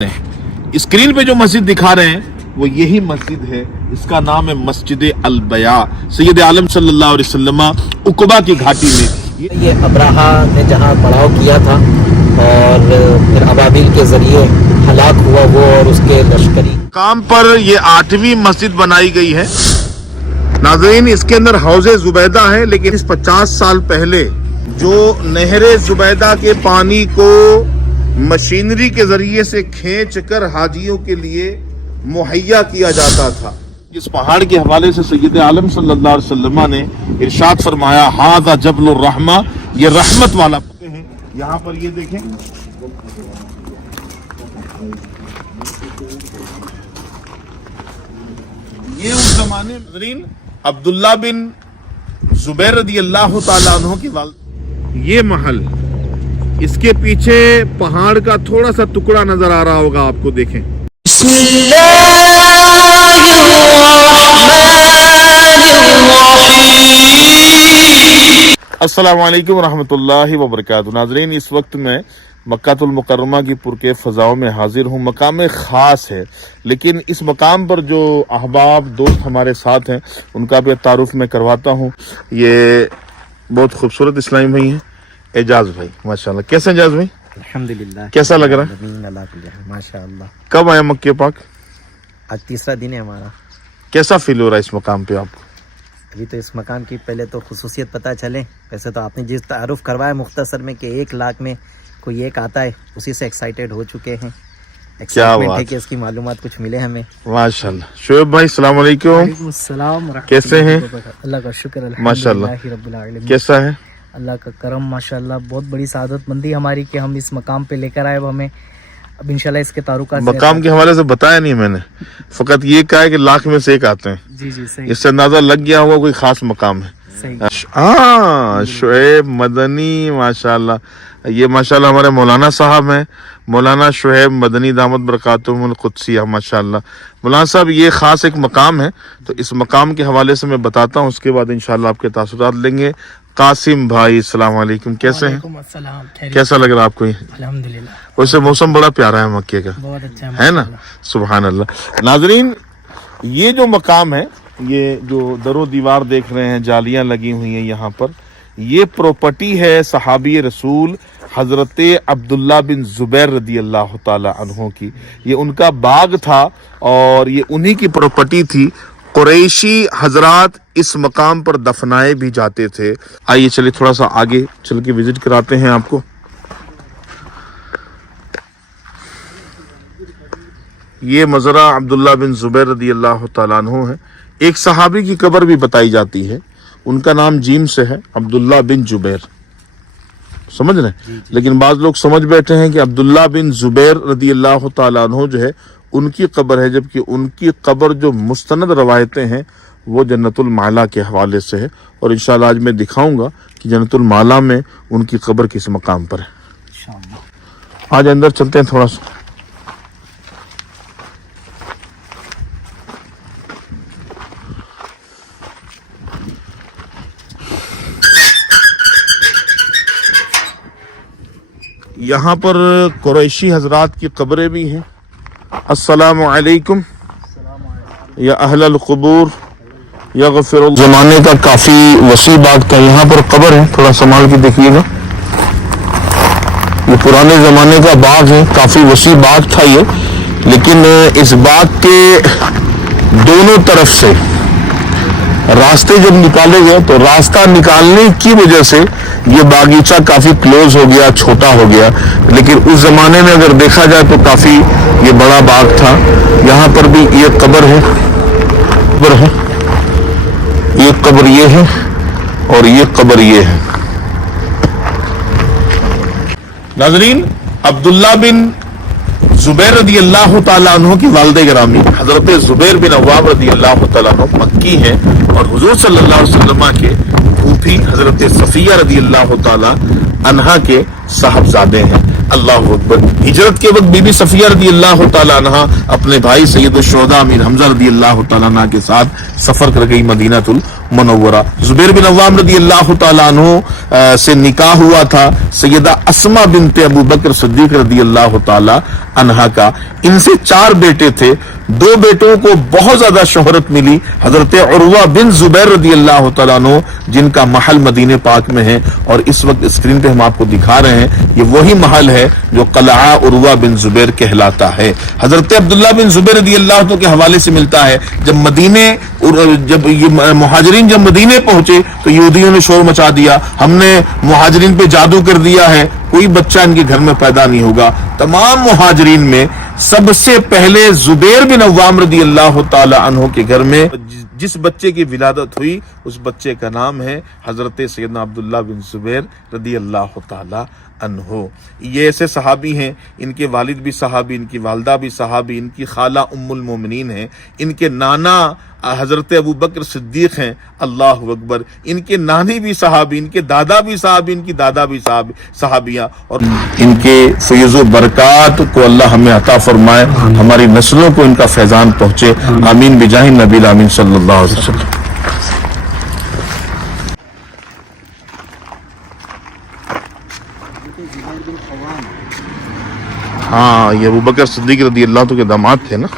Screen پہ جو مسجد دکھا رہے ہیں وہ یہی مسجد ہے. اس کا نام ہے مسجد البیا. سید عالم صلی اللہ علیہ وسلم عقبہ کی گھاٹی میں یہ ابراہا نے جہاں پڑاؤ کیا تھا اور پھر ابابیل کے ذریعے ہلاک ہوا وہ اور اس کے لشکری مقام پر یہ 8ویں مسجد بنائی گئی ہے. ناظرین اس کے اندر حوض زبیدہ ہے، لیکن اس 50 سال پہلے جو نہر زبیدہ کے پانی کو مشینری کے ذریعے سے کھینچ کر حاجیوں کے لیے مہیا کیا جاتا تھا، اس پہاڑ کے حوالے سے سید عالم صلی اللہ علیہ وسلم نے ارشاد فرمایا ھذا جبل الرحمہ، یہ رحمت والا ہے. یہاں پر یہ دیکھیں یہ اس زمانے میں عبداللہ بن زبیر رضی اللہ تعالیٰ عنہ کی والد. یہ محل، اس کے پیچھے پہاڑ کا تھوڑا سا ٹکڑا نظر آ رہا ہوگا آپ کو، دیکھیں. بسم اللہ السلام علیکم ورحمۃ اللہ وبرکاتہ. ناظرین اس وقت میں مکہ المکرمہ کی پرکیف فضاؤں میں حاضر ہوں. مقام خاص ہے، لیکن اس مقام پر جو احباب دوست ہمارے ساتھ ہیں ان کا بھی تعارف میں کرواتا ہوں. یہ بہت خوبصورت اسلامی بھائی ہیں، اعجاز بھائی. ماشاءاللہ. کیسے اعجاز بھائی؟ الحمدللہ. کیسا لگ رہا ہے؟ ماشاءاللہ. کب آیا مکہ پاک؟ آج تیسرا دن ہے ہمارا. کیسا فیل ہو رہا ہے اس مقام پہ آپ کو؟ ابھی تو اس مقام کی پہلے تو خصوصیت پتہ چلے. ویسے تو آپ نے جس تعارف کروایا مختصر میں کہ 1 لاکھ میں کوئی ایک آتا ہے، اسی سے ایکسائٹیڈ ہو چکے ہیں. ایکسائٹمنٹ ہے کہ اس کی معلومات کچھ ملے ہمیں. ماشاءاللہ. شعیب بھائی السلام علیکم. وعلیکم السلام ورحمۃ کیسے ہیں؟ اللہ کا شکر ماشاءاللہ. الحمدللہ رب العالمین. کیسا ہے؟ اللہ کا کرم ماشاءاللہ. بہت بڑی سعادت مندی ہماری کہ ہم اس مقام پہ لے کر آئے. اب ہمیں اب انشاءاللہ اس کے تعلقات مقام کے حوالے سے بتایا نہیں میں نے، فقط یہ کہا ہے کہ لاکھ میں سے ایک آتے ہیں. جی صحیح اس سے اندازہ لگ گیا ہوگا کوئی خاص مقام ہے. صحیح. ہاں شعیب مدنی ماشاءاللہ. یہ ماشاءاللہ ہمارے مولانا صاحب ہیں، مولانا شعیب مدنی دامت برکاتہم القدسیہ. ماشاءاللہ مولانا صاحب یہ خاص ایک مقام ہے، تو اس مقام کے حوالے سے میں بتاتا ہوں، اس کے بعد انشاءاللہ آپ کے تاثرات لیں گے. قاسم بھائی السلام علیکم. کیسے ہیں؟ وعلیکم السلام. کیسا لگ رہا ہے آپ کو؟ الحمدللہ ویسے موسم بڑا پیارا ہے مکے کا، بہت اچھا ہے نا؟ سبحان اللہ. ناظرین یہ جو مقام ہے، یہ جو در و دیوار دیکھ رہے ہیں، جالیاں لگی ہوئی ہیں یہاں پر، یہ پراپرٹی ہے صحابی رسول حضرت عبداللہ بن زبیر رضی اللہ تعالی عنہ کی. یہ ان کا باغ تھا اور یہ انہی کی پراپرٹی تھی. قریشی حضرات اس مقام پر دفنائے بھی جاتے تھے. آئیے چلیے تھوڑا سا آگے چل کے وزٹ کراتے ہیں آپ کو. یہ مزرعہ عبداللہ بن زبیر رضی اللہ تعالیٰ عنہ ہے. ایک صحابی کی قبر بھی بتائی جاتی ہے، ان کا نام جیم سے ہے، عبداللہ بن زبیر. سمجھ رہے ہیں؟ لیکن بعض لوگ سمجھ بیٹھے ہیں کہ عبداللہ بن زبیر رضی اللہ تعالیٰ عنہ جو ہے ان کی قبر ہے، جبکہ ان کی قبر جو مستند روایتیں ہیں وہ جنت المعلا کے حوالے سے ہے. اور انشاءاللہ آج میں دکھاؤں گا کہ جنت المعلا میں ان کی قبر کس مقام پر ہے. آج اندر چلتے ہیں تھوڑا سا. یہاں پر قریشی حضرات کی قبریں بھی ہیں. السلام علیکم یا اہل القبور یغفر اللہ. زمانے کا کافی وسیع باغ تھا. یہاں پر قبر ہے، تھوڑا سنبھال کے دیکھیے گا. یہ پرانے زمانے کا باغ ہے، کافی وسیع باغ تھا یہ، لیکن اس باغ کے دونوں طرف سے راستے جب نکالے گئے تو راستہ نکالنے کی وجہ سے یہ باغیچہ کافی کلوز ہو گیا، چھوٹا ہو گیا. لیکن اس زمانے میں اگر دیکھا جائے تو کافی یہ بڑا باغ تھا. یہاں پر بھی یہ قبر ہے، یہ قبر یہ ہے اور یہ قبر یہ ہے. ناظرین عبداللہ بن زبیر رضی اللہ تعالیٰ عنہ کی والد گرامی حضرت زبیر بن عوام رضی اللہ تعالیٰ عنہ مکی ہیں اور حضور صلی اللہ علیہ وسلم کے پھوپھی حضرت صفیہ رضی اللہ تعالیٰ عنہا کے صاحبزادے ہیں. اللہ اکبر. ہجرت کے وقت بی بی صفیہ رضی اللہ تعالیٰ عنہ اپنے بھائی سید الشہداء امیر حمزہ رضی اللہ تعالیٰ عنہ کے ساتھ سفر کر گئی مدینہ मुनव्वरा। जुबैर बिन अव्वाम रदी अल्लाह तआला अन्हु से निकाह हुआ था सैयदा अस्मा बिनते अबू बकर सिद्दीक रदी अल्लाह तआला अन्हा का। इनसे 4 बेटे थे। 2 बेटों को बहुत ज्यादा शोहरत मिली, हजरत उर्वा बिन जुबैर रदी अल्लाह तआला अन्हु, जिनका महल मदीने पाक में है, और इस वक्त स्क्रीन पे हम आपको दिखा रहे हैं, ये वही महल है जो कलआ उर्वा बिन जुबैर कहलाता है। हजरत अब्दुल्ला बिन जुबैर रदी अल्लाह तआला के हवाले से मिलता है, जब ये मुहाजिरीन जब मदीने पहुंचे तो यहूदियों ने शोर मचा दिया, हमने मुहाजिरीन पे जादू कर दिया है, कोई बच्चा इनके घर में पैदा नहीं होगा। तमाम मुहाजिरीन में सबसे पहले जुबैर बिन अव्वाम रदी अल्लाह तआला अन्हु के घर में जिस बच्चे की विलादत हुई, उस बच्चे का नाम है हजरत सैयदना अब्दुल्ला बिन जुबैर रदी अल्लाह तआला अन्हु। ये ऐसे सहाबी हैं, इनके वालिद भी सहाबी, इनकी वालदा भी सहाबी, इनकी खाला उम्मुल मोमिनीन हैं, इनके नाना हजरत अबू बकर सिद्दीक हैं, अल्लाह अकबर। इनके नानी भी सहाबी, इनके दादा भी सहाबी, इनकी दादा भी सहाबियाँ, और इनके फैज़ बरक़ात को अल्लाह हमें अता फरमाए, हमारी नस्लों को इनका फैज़ान पहुँचे। आमीन बिजाहि नबी आमीन सल्लल्लाहु अलैहि वसल्लम। हाँ, ये अबू बकर सिद्दीक रदी अल्लाह तो के दामाद थे ना।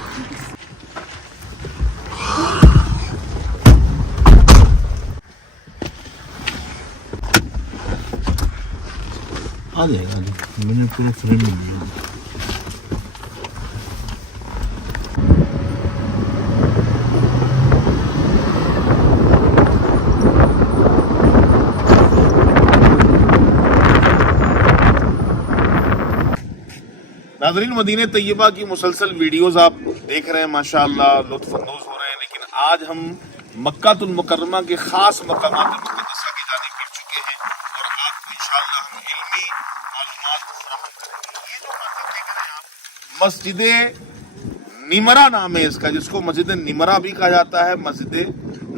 आ जाएगा, मैंने पूरा फ्रेम में लिया। नाज़रीन, मदीने तैयबा की मुसलसल वीडियोस आप देख रहे हैं, माशाअल्लाह लुत्फ़ अंदोज़ हो रहे हैं, लेकिन आज हम मक्कातुल मुकर्रमा के खास मकामात मुक़द्दसा की जानिब बढ़ चुके हैं और आपको इंशाअल्लाह हम इल्मी मालूमात फराहम करेंगे। ये जो मस्जिद देख रहे हैं आप, मस्जिद निमरा नाम है इसका, जिसको मस्जिद निमरा भी कहा जाता है, मस्जिद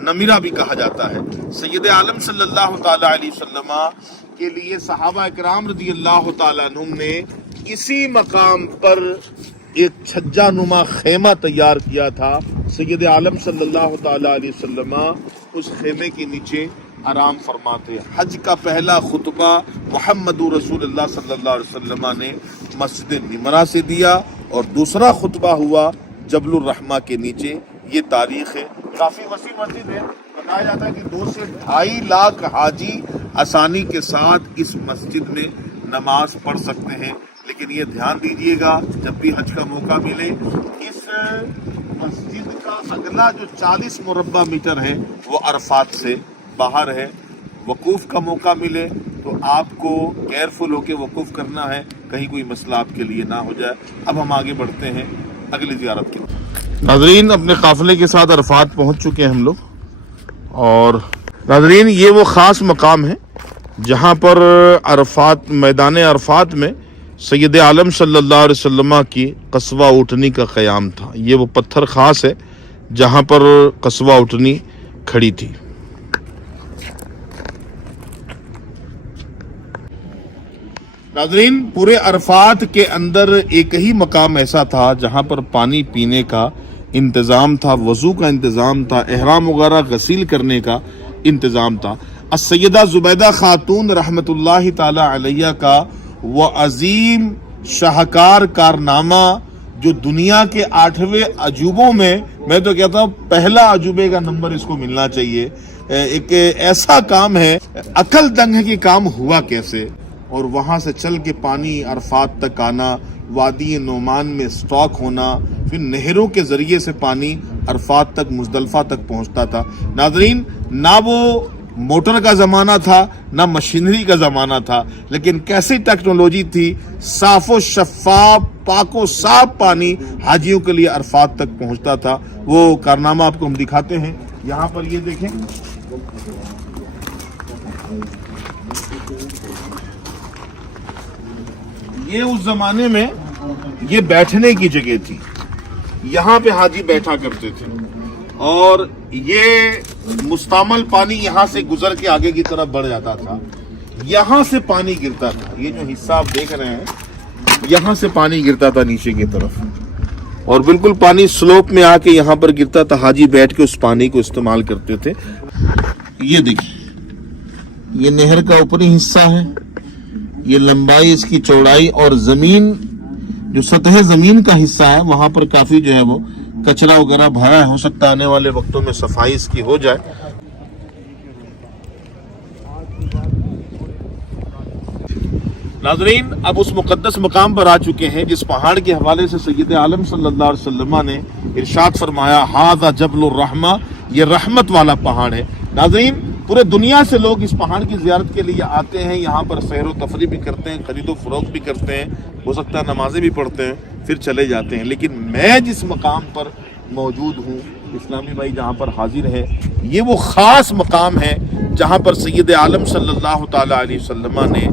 नमीरा भी कहा जाता है। सैयद आलम सल्लल्लाहु तआला अलैहि वसल्लम के लिए सहाबा इकराम रज़ी अल्लाह तआला अन्हुम ने इसी मकाम पर एक छज्जा नुमा खेमा तैयार किया था। सैयद आलम सल्लल्लाहु तआला अलैहि वसल्लम उस खेमे के नीचे आराम फरमाते। हज का पहला खुतबा मुहम्मदुर रसूलुल्लाह सल्लल्लाहु अलैहि वसल्लम ने मस्जिद निमरा से दिया और दूसरा खुतबा हुआ जबलुर रहमा के नीचे। ये तारीख है, काफी वसी मस्जिद है। बताया जाता है कि 2 से 2.5 लाख हाजी आसानी के साथ इस मस्जिद में नमाज पढ़ सकते हैं। लेकिन ये ध्यान दीजिएगा, जब भी हज का मौका मिले, इस मस्जिद का अगला जो 40 मुरब्बा मीटर है वो अरफात से बाहर है। वकूफ का मौका मिले तो आपको केयरफुल होकर वकूफ करना है, कहीं कोई मसला आपके लिए ना हो जाए। अब हम आगे बढ़ते हैं अगली ज़ियारत की तरफ। नाज़रीन, अपने काफिले के साथ अरफात पहुंच चुके हैं हम लोग, और नाज़रीन ये वो ख़ास मकाम है जहां पर अरफात, मैदान अरफात में सैयद आलम सल्लल्लाहु अलैहि वसल्लम की कस्वा ऊँटनी का क़याम था। ये वो पत्थर ख़ास है जहां पर कस्वा ऊँटनी खड़ी थी। नाज़रीन, पूरे अरफात के अंदर एक ही मकाम ऐसा था जहां पर पानी पीने का इंतज़ाम था, वज़ू का इंतज़ाम था, एहराम वगैरह गसील करने का इंतज़ाम था। सैयदा ज़ुबैदा खातून रहमतुल्लाहि ताला अलैहा का वो अजीम शाहकार कारनामा, जो दुनिया के 8वें अजूबों में, मैं तो कहता हूँ पहला अजूबे का नंबर इसको मिलना चाहिए। एक ऐसा काम है, अकल दंग है कि काम हुआ कैसे। और वहां से चल के पानी अरफात तक आना, वादी नोमान में स्टॉक होना, फिर नहरों के जरिए से पानी अरफात तक, मुजदलफा तक पहुंचता था। नाज़रीन, ना वो मोटर का ज़माना था, ना मशीनरी का ज़माना था, लेकिन कैसी टेक्नोलॉजी थी, साफ़ो शफ़ाफ, पाको साफ पानी हाजियों के लिए अरफात तक पहुंचता था। वो कारनामा आपको हम दिखाते हैं। यहाँ पर ये देखें, ये उस जमाने में ये बैठने की जगह थी, यहाँ पे हाजी बैठा करते थे, और ये मुस्तामल पानी यहाँ से गुजर के आगे की तरफ बढ़ जाता था। यहाँ से पानी गिरता था, ये जो हिस्सा आप देख रहे हैं, यहाँ से पानी गिरता था नीचे की तरफ, और बिल्कुल पानी स्लोप में आके यहाँ पर गिरता था। हाजी बैठ के उस पानी को इस्तेमाल करते थे। ये देखिए, ये नहर का ऊपरी हिस्सा है, ये लंबाई इसकी चौड़ाई, और जमीन जो सतह जमीन का हिस्सा है वहां पर काफी जो है वो कचरा वगैरह भरा है। हो सकता है आने वाले वक्तों में सफाई इसकी हो जाए। नाज़रीन, अब उस मुकद्दस मकाम पर आ चुके हैं जिस पहाड़ के हवाले से सैयद आलम सल्लल्लाहु अलैहि वसल्लम ने इरशाद फरमाया, हाज़ा जबलुर रहमा, ये रहमत वाला पहाड़ है। नाज़रीन, पूरे दुनिया से लोग इस पहाड़ की ज़ियारत के लिए आते हैं, यहाँ पर सैर व तफरी भी करते हैं, खरीदो फरोख्त भी करते हैं, हो सकता है नमाजें भी पढ़ते हैं, फिर चले जाते हैं। लेकिन मैं जिस मकाम पर मौजूद हूँ, इस्लामी भाई जहाँ पर हाजिर है, ये वो ख़ास मकाम है जहाँ पर सैयद आलम सल्लल्लाहु ताला अलैहि वसल्लम ने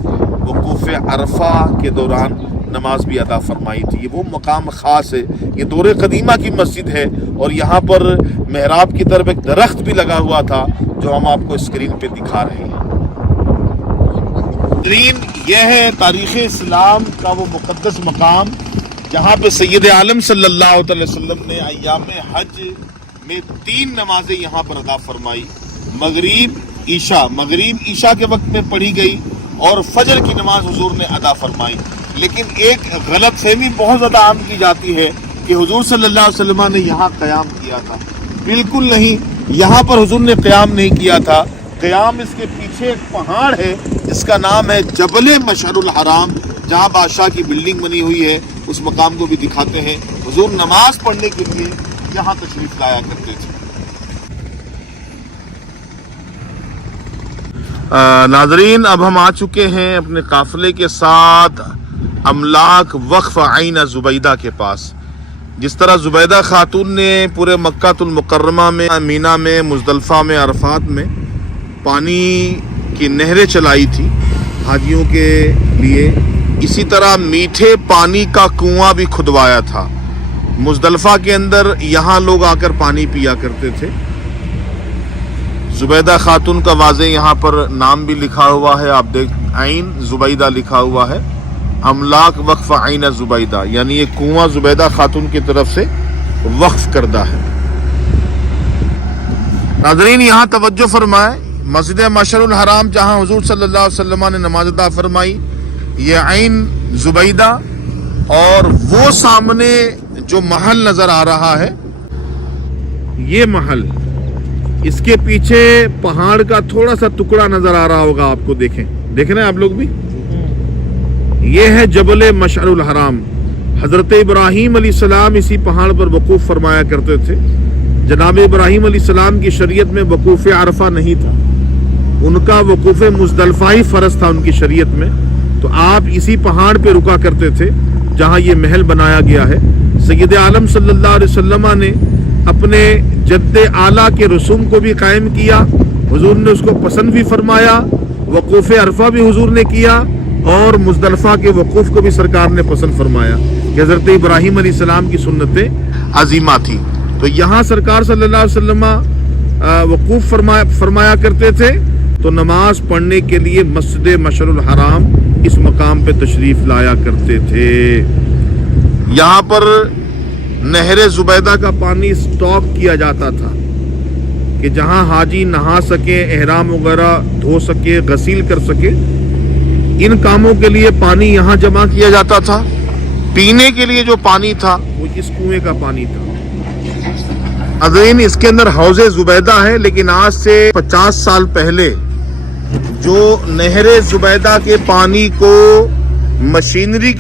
वक़ूफ़ अरफा के दौरान नमाज भी अदा फरमाई थी। ये वो मकाम ख़ास है, ये दौरे कदीमा की मस्जिद है, और यहाँ पर मेहराब की तरफ एक दरख्त भी लगा हुआ था जो हम आपको स्क्रीन पे दिखा रहे हैं। यह है तारीख़ इस्लाम का वो मुक़द्दस मकाम जहाँ पे सैयद आलम सल्लल्लाहु अलैहि वसल्लम ने अय्याम हज में 3 नमाजें यहाँ पर अदा फरमाई। मगरिब ईशा के वक्त में पढ़ी गई, और फजर की नमाज हुजूर ने अदा फरमाई। लेकिन एक गलत फहमी बहुत ज़्यादा आम की जाती है कि हुजूर सल्लल्लाहु अलैहि वसल्लम ने यहाँ क़याम किया था। बिल्कुल नहीं, यहाँ पर हुजूर ने क़याम नहीं किया था। क़याम इसके पीछे एक पहाड़ है जिसका नाम है जबल मशअरुल हराम, जहाँ बादशाह की बिल्डिंग बनी हुई है। उस मकाम को भी दिखाते हैं। हुजूर नमाज पढ़ने के लिए यहाँ तशरीफ लाया करते थे। नाजरीन, अब हम आ चुके हैं अपने काफिले के साथ अमलाक वक्फ आइन जुबैदा के पास। जिस तरह जुबैदा खातून ने पूरे मक्कातुल मुकर्रमा में, मीना में, मुज़दलिफ़ा में, अरफात में पानी की नहरें चलाई थी हाजियों के लिए, इसी तरह मीठे पानी का कुआं भी खुदवाया था। मुज़दलिफ़ा के अंदर यहाँ लोग आकर पानी पिया करते थे। जुबैदा खातून का वाज़े यहाँ पर नाम भी लिखा हुआ है, आप देख, आइन जुबैदा लिखा हुआ है। अमलाक वक्फ आइन जुबैदा, यानी ये कुआं जुबैदा खातून की तरफ से वक्फ करदा है। नाज़रीन, यहाँ तवज्जो फरमाए, मस्जिद मशअरुल हराम जहाँ हुजूर सल्लल्लाहु अलैहि वसल्लम ने नमाज अदा फरमाई, ये आइन जुबैदा, और वो सामने जो महल नजर आ रहा है, ये महल, इसके पीछे पहाड़ का थोड़ा सा टुकड़ा नजर आ रहा होगा आपको, देख रहे हैं आप लोग भी, ये है जबल मशअरुल हराम। हजरत इब्राहीम अलैहिस्सलाम इसी पहाड़ पर वकूफ फरमाया करते थे। जनाब इब्राहीम अलैहिस्सलाम की शरीयत में वकूफ अरफा नहीं था, उनका वकूफ मुज़दलिफ़ा ही फर्ज था उनकी शरीयत में। तो आप इसी पहाड़ पे रुका करते थे जहाँ ये महल बनाया गया है। सैयद आलम सल्लल्लाहु अलैहि वसल्लम ने अपने जद्दे आला के रसूम को भी कायम किया, हुजूर ने उसको पसंद भी फरमाया, वकूफ अरफा भी हुजूर ने किया, और मुज़दलिफ़ा के वकूफ को भी सरकार ने पसंद फरमाया कि हज़रत इब्राहीम अलैहिस्सलाम की सुन्नतें अजीमा थी। तो यहाँ सरकार सल्लल्लाहु अलैहि वसल्लम वकूफ फरमाया करते थे, तो नमाज पढ़ने के लिए मस्जिद मशअरुल हराम इस मकाम पे तशरीफ लाया करते थे। यहाँ पर नहर जुबैदा का पानी स्टॉक किया जाता था कि जहाँ हाजी नहा सके, एहराम वगैरह धो सके, गसील कर सके, इन कामों के लिए पानी यहाँ जमा किया जाता था। पीने के लिए जो पानी था वो इस कुएं का पानी था। अज़ीन, इसके अंदर हौज़े जुबैदा है, लेकिन आज से 50 साल पहले जो नहर जुबैदा के पानी को मशीनरी